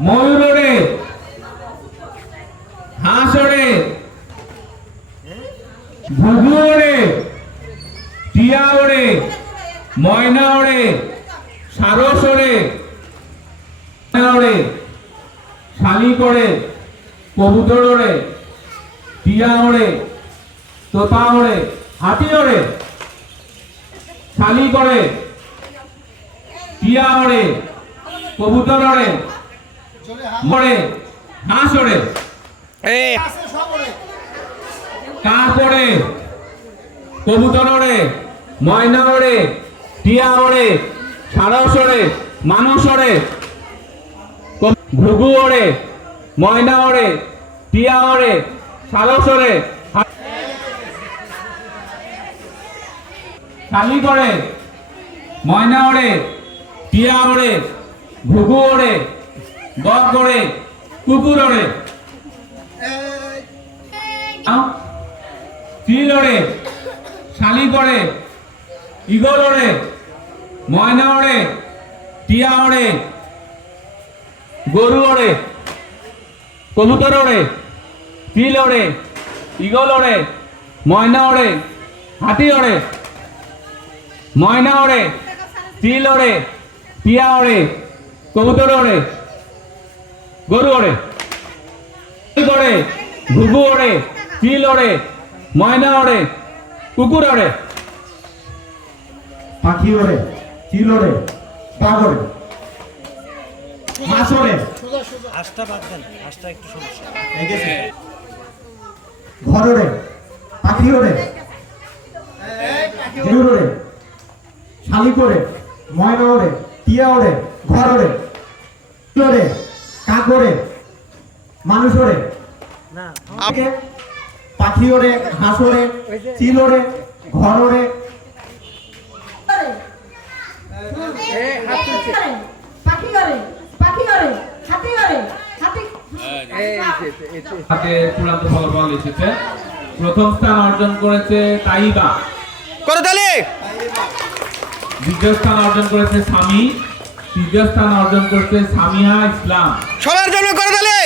ময়ূর ওড়ে হাঁস ওড়ে ঘুঘু ওড়ে টিয়া ওড়ে ময়না ওড়ে সারস ওড়ে ওড়ে শালিক ওড়ে কবুতর ওড়ে টিয়া ওড়ে তোতা ওড়ে হাতি ওড়ে শালিক ওড়ে টিয়া ওড়ে কবুতর ওড়ে মরে হাঁস ওড়ে এই। কাক ওড়ে কবুতর ওড়ে ময়না ওড়ে টিয়া ওড়ে সারস ওড়ে মানুষ ওড়ে ঘুঘু ওড়ে। ময়না ওড়ে। টিয়া ওড়ে। সারস ওড়ে। শালিক ওড়ে ময়না ওড়ে। টিয়া ওড়ে। ঘুঘু ওড়ে। বক ওড়ে কুকুর ওড়ে। চিল ওড়ে শালিক ওড়ে ইগল ওড়ে, ময়না ওড়ে, টিয়া ওড়ে, গরু ওড়ে, কবুতর ওড়ে চিল ওড়ে ইগল ওড়ে, ময়না ওড়ে, হাতি ওড়ে, ময়না ওড়ে চিল ওড়ে, টিয়া ওড়ে, কবুতর ওড়ে। গরু ওড়ে ওড়ে ঘুঘু ওড়ে চিল ওড়ে ময়না ওড়ে কুকুর ওড়ে পাখি ওড়ে চিল ওড়ে বাঘ ওড়ে মাছ ওড়ে। হাঁসটা বাদ দেন হাঁসটা একটু সমস্যা। ঘর ওড়ে পাখি ওড়ে ঝিনুর ওড়ে শালিক ওড়ে ময়না ওড়ে টিয়া ওড়ে ঘর ওড়ে ওড়ে। ওড়ে। মানুষ আগে পাখি ওড়ে হাঁস ওড়ে চিল ওড়ে ঘর করে করে করে তাকে চূড়ান্ত ফলাফল এসেছে। প্রথম স্থান অর্জন করেছে তাইবা। করতালি দ্বিতীয় স্থান অর্জন করেছে স্বামী তৃতীয় স্থান অর্জন করছে সামিয়া ইসলাম। সবার জন্য করতালি